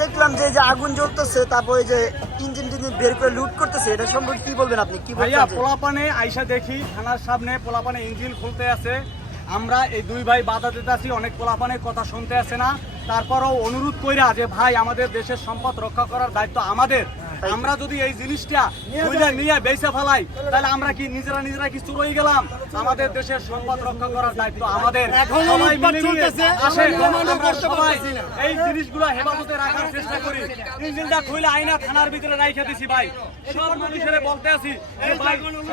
দেখলাম যে যে আগুন জ্বলতেছে তারপরে যে ইঞ্জিন টিঞ্জিন বের করে লুট করতেছে এটা সম্পর্কে কি বলবেন আপনি? কি ভাইয়া পোলাপানে আইসা দেখি থানার সামনে পোলাপানে ইঞ্জিন খুলতে আছে। আমরা এই দুই ভাই বাধা দিতে আছি অনেক পোলাপানের কথা শুনতে আসে না। তারপরও অনুরোধ কইরা যে ভাই আমাদের দেশের সম্পদ রক্ষা করার দায়িত্ব আমাদের। আমরা যদি এই জিনিসটা বুঝে নিয়ে বেঁচে ফেলাই তাহলে আমরা কি নিজেরা নিজেরা কি চুরই গেলাম? আমাদের দেশের সম্পদ রক্ষা করার দায়িত্ব আমাদের। এই জিনিসগুলো হেফাজতে রাখার চেষ্টা করি। ইঞ্জিনটা খুলে আইনা থানার ভিতরে রাইখে দিছি ভাই। সব মানুষের বলতে আছি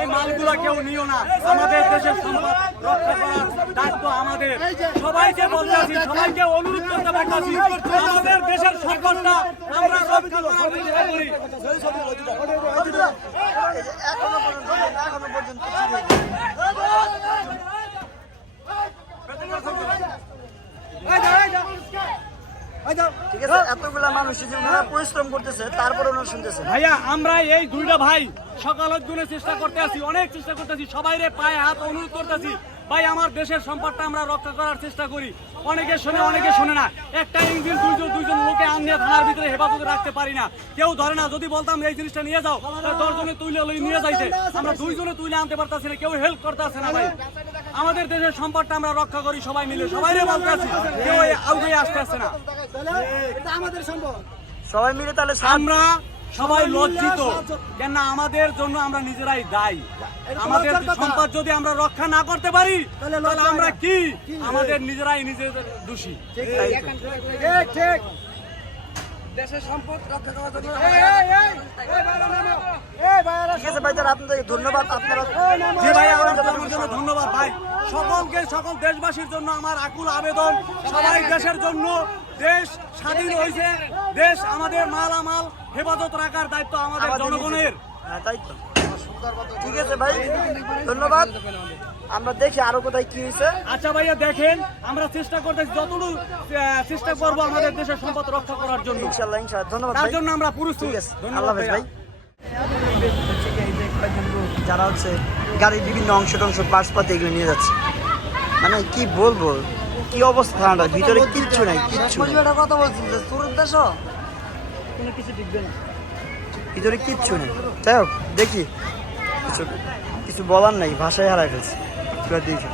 এই মালগুলো কেউ নিও না। আমাদের দেশের সম্পদ রক্ষা করার দায়িত্ব আমাদের। সবাইকে বলতে সবাইকে অনুরোধ করতে পারতেছি আমাদের দেশের সম্পদটা আমরা রক্ষা করার চেষ্টা করি। এখনও পর্যন্ত এখনও পর্যন্ত ঠিক আছে এতগুলা মানুষ যে ওনারা পরিশ্রম করতেছে তারপরে ওনারা শুনতেছে। ভাইয়া আমরা এই দুইটা ভাই সকালের জন্য চেষ্টা করতে আছি অনেক চেষ্টা করতেছি সবাই রে পায়ে হাত অনুরোধ করতেছি। ভাই আমার দেশের সম্পদটা আমরা রক্ষা করার চেষ্টা করি। অনেকে শোনে অনেকে শোনে না। একটা ইঞ্জিন দুইজন দুইজন লোকে আনিয়ে থানার ভিতরে হেফাজতে রাখতে পারি না। কেউ ধরে না যদি বলতাম এই জিনিসটা নিয়ে যাও দশজনে তুলে লই নিয়ে যাইতে। আমরা দুইজনে তুলে আনতে পারতাছি না কেউ হেল্প করতেছে না ভাই। আমাদের দেশের সম্পদটা আমরা রক্ষা করি সবাই মিলে। সবাই রে বলতে আছি কেউ আউগে আসতে আসছে না। সবাই মিলে তাহলে আমরা সবাই লজ্জিত কেন আমাদের জন্য আমরা নিজেরাই দায়ী। আমাদের সম্পদ যদি আমরা রক্ষা না করতে পারি তাহলে আমরা কি? আমাদের নিজেরাই নিজেদের দোষী। ঠিক আছে ভাই ধন্যবাদ। আপনারা জি ভাই আমার জন্য ধন্যবাদ ভাই। সকলকে সকল দেশবাসীর জন্য আমার আকুল আবেদন। সবাই দেশের জন্য দেশ স্বাধীন হয়েছে দেশ আমাদের মালামাল হেফাজত রাখার দায়িত্ব আমাদের জনগণের। হ্যাঁ, ঠিক আছে ভাই ধন্যবাদ। আমরা দেখি আরও কোথায় কি হয়েছে। আচ্ছা ভাইয়া দেখেন আমরা চেষ্টা করতেছি যতটুকু চেষ্টা করব আমাদের দেশের সম্পদ রক্ষা করার জন্য। ইনশাল্লাহ ইনশাল্লাহ ধন্যবাদ তার জন্য আমরা পুরুষ ঠিক আছে আল্লাহ ভাই। যারা হচ্ছে গাড়ির বিভিন্ন অংশ টংশ পার্টস পাতি এগুলো নিয়ে যাচ্ছে। মানে কি বলব? কি অবস্থা ঠান্ডা ভিতরে কিচ্ছু নাই কিচ্ছু নাই। কথা বলছিল তোর না। ভিতরে কিচ্ছু নেই। যাই হোক দেখি। কিছু কিছু বলার নাই ভাষায় হারাই ফেলছি। দেখি।